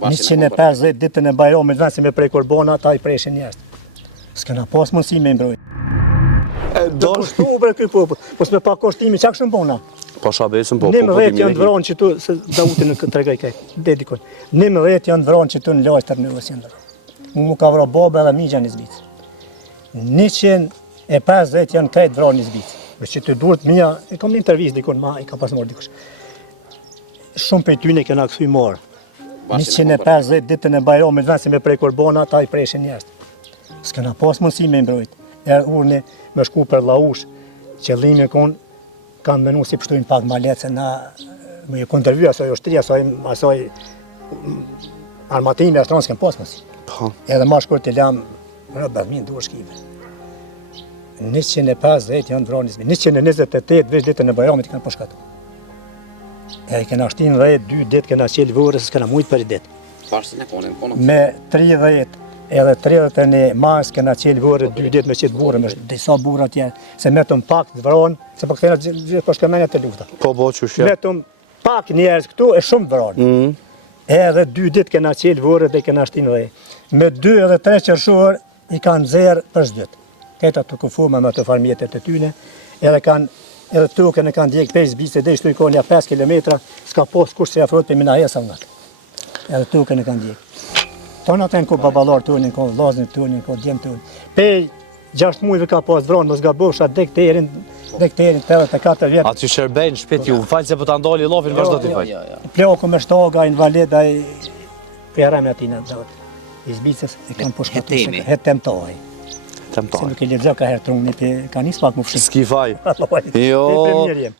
150 ditën e Bajramit vend se me prej Korbona, ata I preshin njerëz. S'kena pas mundësi me mbrojt. Do kushtu për ky popull, po s'me pa kushtimi çka kishën bona. Po shabesin po. 19 janë vrarë që tu se Dautin në tregoj kaj. Dedikon. 19 janë vrarë që tu në lajstër në Osindër. Mu ka vrarë baba edhe migja në Zbic. 150 janë krejt vrarë në Zbic. Me që të duhet mia, e kam një intervistë dikon ma, I ka pas marrë dikush. Shumë prej tyne kena kthy marr. 150 ditën e Bajramit vend se me prej Korbona, ata I preshin njerëz. S'kena pas mundësi me mbrojt. Urni me shku për Llaush, qëllimi kon kanë menu si pështojnë pak ma letë se na me kontervju asoj ushtri, asoj armatimi ashtronë s'kem pas mësi. Edhe ma shkur të lam, rëbërmin duhet shkive. 150 janë vrarë në Zbic, 128 veç ditën e Bajramit I kanë përshkatu. E kena shtin 2 ditë kena qelë vërës, s'kena mujtë për I ditë. Me 30 edhe 31 mars kena qelë vërë 2 ditë me qelë burë, me disa burë atje, se metëm pak të vranë, se për këtena gjithë për shkemenja të lufta. Po qështja. Metëm pak njerëz këtu e shumë vranë. Edhe 2 ditë kena qelë vërë dhe kena shtin dhe. Me 2 edhe 3 qershor I kanë zerë për zdyt. Këta të kufume me të farmjetet e tyne, edhe tukën e kanë djekë 5 Zbice, dhe ishtu I konja 5 kilometra, s'ka pos kush se afrot për mina hesa nga. Edhe tukën e kanë djekë. Tonë atë në ko babalar të unë, në ko vlazën të unë, në ko djemë të unë. Pej 6 mujve ka pas vranë, mos gabosha dek të erin 84 vjetë. A që shërbejnë shpet ju, falë se po të ndali lofin, vazhdo t'i falë. Pleoku me shtaga, invalida, pjerame atina, I Zbicës, e kanë përshkatu se hetem taj. Se nuk I lexo ka herë truni, ka nis pak më fshik. S'ki faj. Jo.